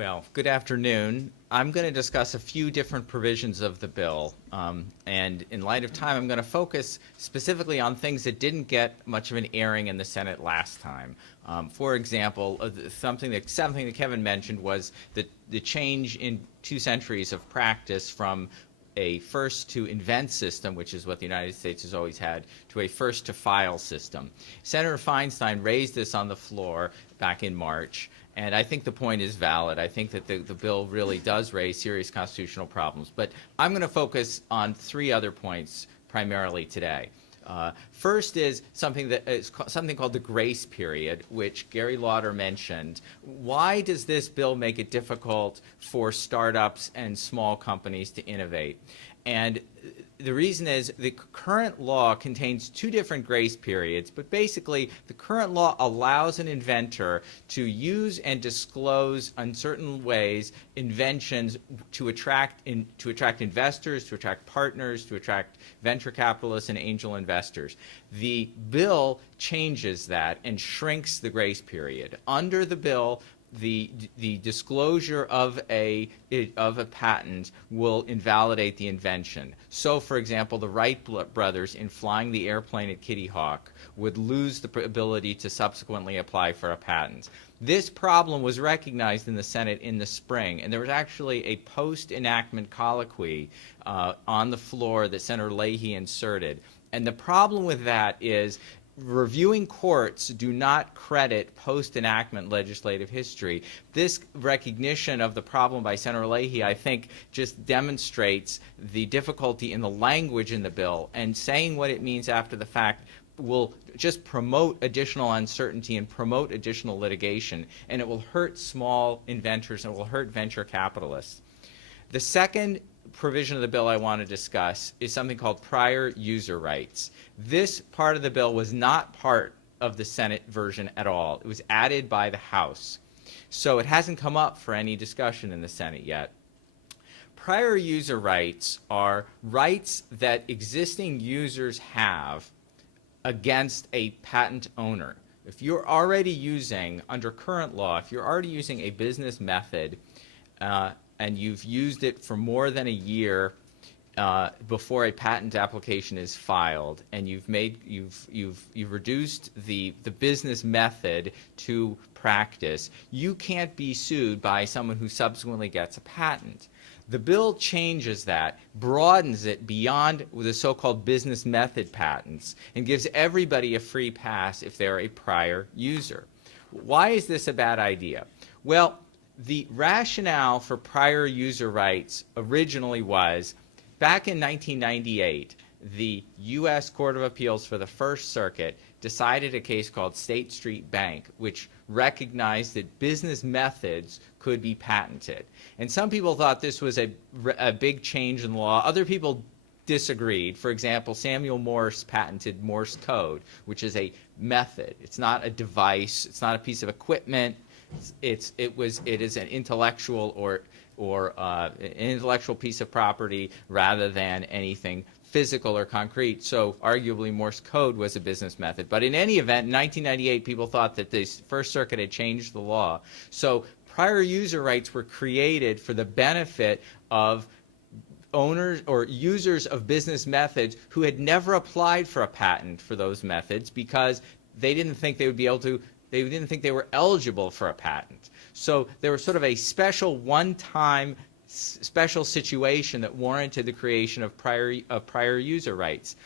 Well, good afternoon. I'm going to discuss a few different provisions of the bill, and in light of time, I'm going to focus specifically on things that didn't get much of an airing in the Senate last time. For example, something that Kevin mentioned was the change in 2 centuries of practice from a first to invent system, which is what the United States has always had, to a first to file system. Senator Feinstein raised this on the floor back in March, and I think the point is valid. I think that the bill really does raise serious constitutional problems. But I'm going to focus on 3 other points primarily today. First is something called the grace period, which Gary Lauder mentioned. Why does this bill make it difficult for startups and small companies to innovate? And the reason is the current law contains 2 different grace periods, but basically the current law allows an inventor to use and disclose in certain ways inventions to attract investors, to attract partners, to attract venture capitalists and angel investors. The bill changes that and shrinks the grace period. Under the bill, the disclosure of a patent will invalidate the invention. So, for example, the Wright brothers, in flying the airplane at Kitty Hawk, would lose the ability to subsequently apply for a patent. This problem was recognized in the Senate in the spring, and there was actually a post-enactment colloquy on the floor that Senator Leahy inserted. And the problem with that is reviewing courts do not credit post-enactment legislative history. This recognition of the problem by Senator Leahy, I think, just demonstrates the difficulty in the language in the bill, and saying what it means after the fact will just promote additional uncertainty and promote additional litigation, and it will hurt small inventors and it will hurt venture capitalists. The second provision of the bill I want to discuss is something called prior user rights. This part of the bill was not part of the Senate version at all. It was added by the House. So it hasn't come up for any discussion in the Senate yet. Prior user rights are rights that existing users have against a patent owner. If you're already using, under current law, if you're already using a business method and you've used it for more than a year before a patent application is filed, and you've reduced the business method to practice, you can't be sued by someone who subsequently gets a patent. The bill changes that, broadens it beyond the so-called business method patents, and gives everybody a free pass if they're a prior user. Why is this a bad idea? Well, the rationale for prior user rights originally was, back in 1998, the U.S. Court of Appeals for the First Circuit decided a case called State Street Bank, which recognized that business methods could be patented. And some people thought this was a big change in the law. Other people disagreed. For example, Samuel Morse patented Morse code, which is a method. It's not a device. It's not a piece of equipment. It is an intellectual or an intellectual piece of property rather than anything physical or concrete. So arguably Morse code was a business method. But in any event, in 1998, people thought that the First Circuit had changed the law. So prior user rights were created for the benefit of owners or users of business methods who had never applied for a patent for those methods because they didn't think they would be able to. They didn't think they were eligible for a patent. So there was sort of a special one-time special situation that warranted the creation of prior user rights.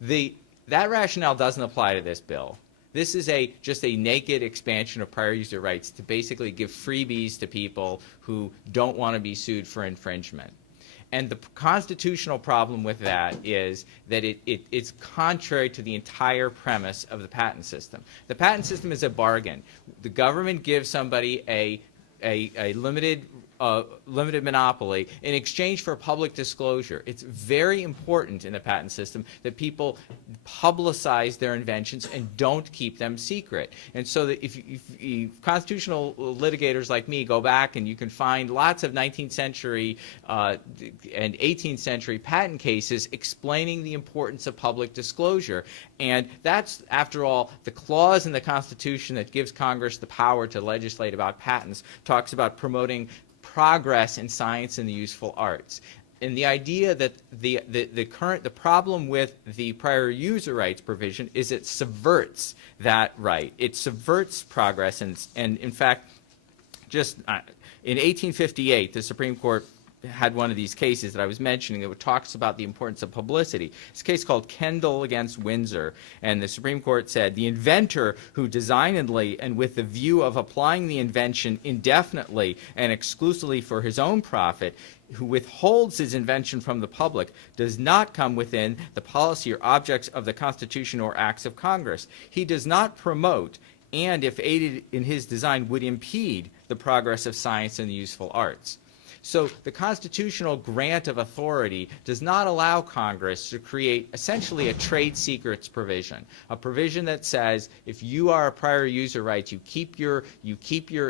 That rationale doesn't apply to this bill. This is just a naked expansion of prior user rights to basically give freebies to people who don't want to be sued for infringement. And the constitutional problem with that is that it's contrary to the entire premise of the patent system. The patent system is a bargain. The government gives somebody a limited limited monopoly in exchange for public disclosure. It's very important in the patent system that people publicize their inventions and don't keep them secret. And so that if constitutional litigators like me go back, and you can find lots of 19th century and 18th century patent cases explaining the importance of public disclosure. And that's, after all, the clause in the Constitution that gives Congress the power to legislate about patents talks about promoting progress in science and the useful arts. And the idea that the problem with the prior user rights provision is it subverts that right. It subverts progress, and in fact, just in 1858, the Supreme Court had one of these cases that I was mentioning that talks about the importance of publicity. It's a case called Kendall against Windsor, and the Supreme Court said the inventor who designedly and with the view of applying the invention indefinitely and exclusively for his own profit, who withholds his invention from the public, does not come within the policy or objects of the Constitution or acts of Congress. He does not promote, and if aided in his design would impede the progress of science and the useful arts. So the constitutional grant of authority does not allow Congress to create essentially a trade secrets provision, a provision that says if you are a prior user rights, you keep your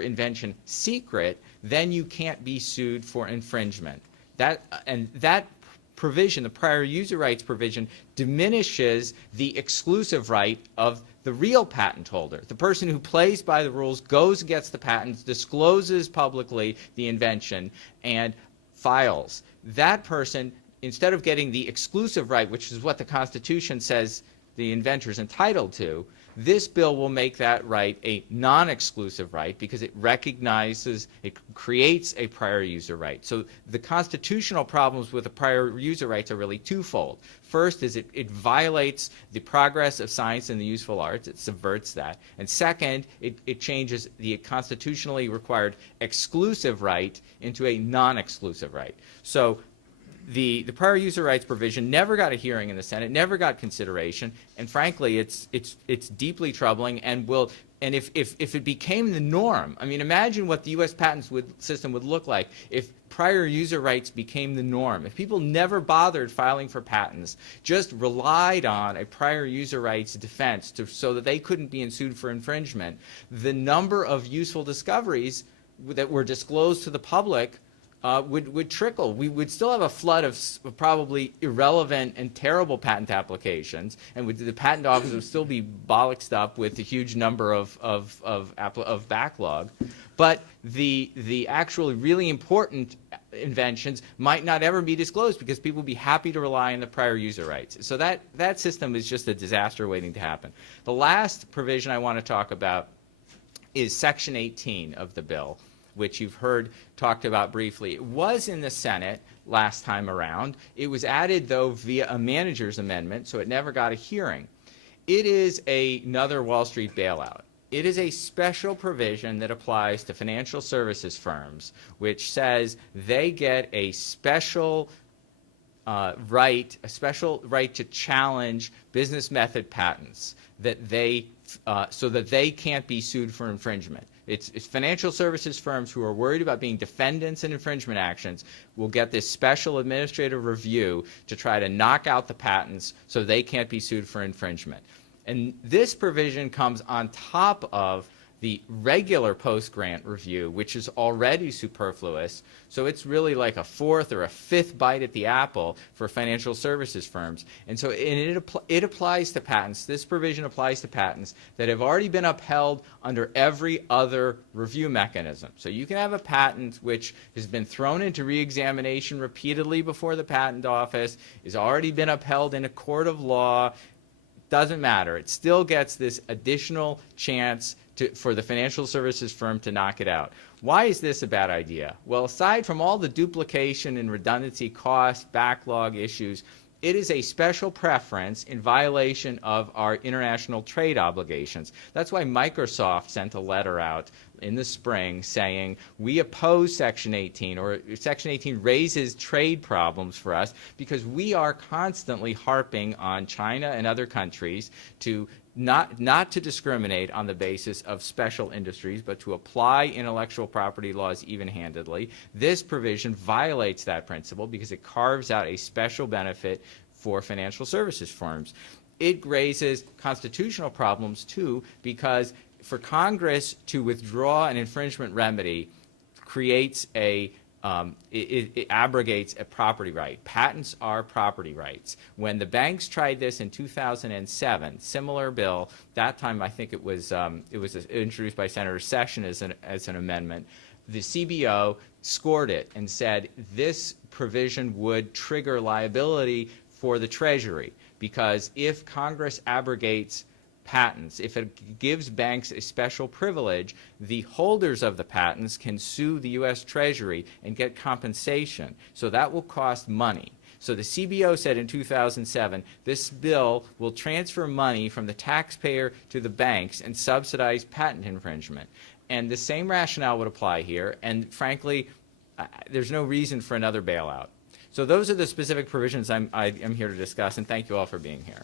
invention secret, then you can't be sued for infringement. That provision, the prior user rights provision, diminishes the exclusive right of the real patent holder. The person who plays by the rules, goes and gets the patents, discloses publicly the invention, and files. That person, instead of getting the exclusive right, which is what the Constitution says the inventor is entitled to, this bill will make that right a non-exclusive right because it recognizes, it creates a prior user right. So the constitutional problems with the prior user rights are really twofold. First is it violates the progress of science and the useful arts. It subverts that. And second, it changes the constitutionally required exclusive right into a non-exclusive right. So the prior user rights provision never got a hearing in the Senate, never got consideration, and frankly, it's deeply troubling and will. And if it became the norm, I mean, imagine what the U.S. patent system would look like if prior user rights became the norm. If people never bothered filing for patents, just relied on a prior user rights defense so that they couldn't be sued for infringement, the number of useful discoveries that were disclosed to the public would trickle. We would still have a flood of probably irrelevant and terrible patent applications, and the patent office would still be bollocksed up with a huge number of backlog. But the actually really important inventions might not ever be disclosed because people would be happy to rely on the prior user rights. So that system is just a disaster waiting to happen. The last provision I want to talk about is Section 18 of the bill, which you've heard talked about briefly. It was in the Senate last time around. It was added, though, via a manager's amendment, so it never got a hearing. It is another Wall Street bailout. It is a special provision that applies to financial services firms, which says they get a special right to challenge business method patents so that they can't be sued for infringement. It's financial services firms who are worried about being defendants in infringement actions will get this special administrative review to try to knock out the patents so they can't be sued for infringement. And this provision comes on top of the regular post-grant review, which is already superfluous. So it's really like a fourth or a fifth bite at the apple for financial services firms. And so it applies to patents. This provision applies to patents that have already been upheld under every other review mechanism. So you can have a patent which has been thrown into re-examination repeatedly before the patent office, has already been upheld in a court of law. Doesn't matter. It still gets this additional chance for the financial services firm to knock it out. Why is this a bad idea? Well, aside from all the duplication and redundancy, cost, backlog issues, it is a special preference in violation of our international trade obligations. That's why Microsoft sent a letter out in the spring saying we oppose Section 18, or Section 18 raises trade problems for us because we are constantly harping on China and other countries to not to discriminate on the basis of special industries, but to apply intellectual property laws even-handedly. This provision violates that principle because it carves out a special benefit for financial services firms. It raises constitutional problems, too, because for Congress to withdraw an infringement remedy creates it abrogates a property right. Patents are property rights. When the banks tried this in 2007, similar bill, that time I think it was introduced by Senator Sessions as an amendment, the CBO scored it and said this provision would trigger liability for the Treasury, because if Congress abrogates patents, if it gives banks a special privilege, the holders of the patents can sue the U.S. Treasury and get compensation. So that will cost money. So the CBO said in 2007, this bill will transfer money from the taxpayer to the banks and subsidize patent infringement. And the same rationale would apply here, and frankly, there's no reason for another bailout. So those are the specific provisions I'm here to discuss, and thank you all for being here.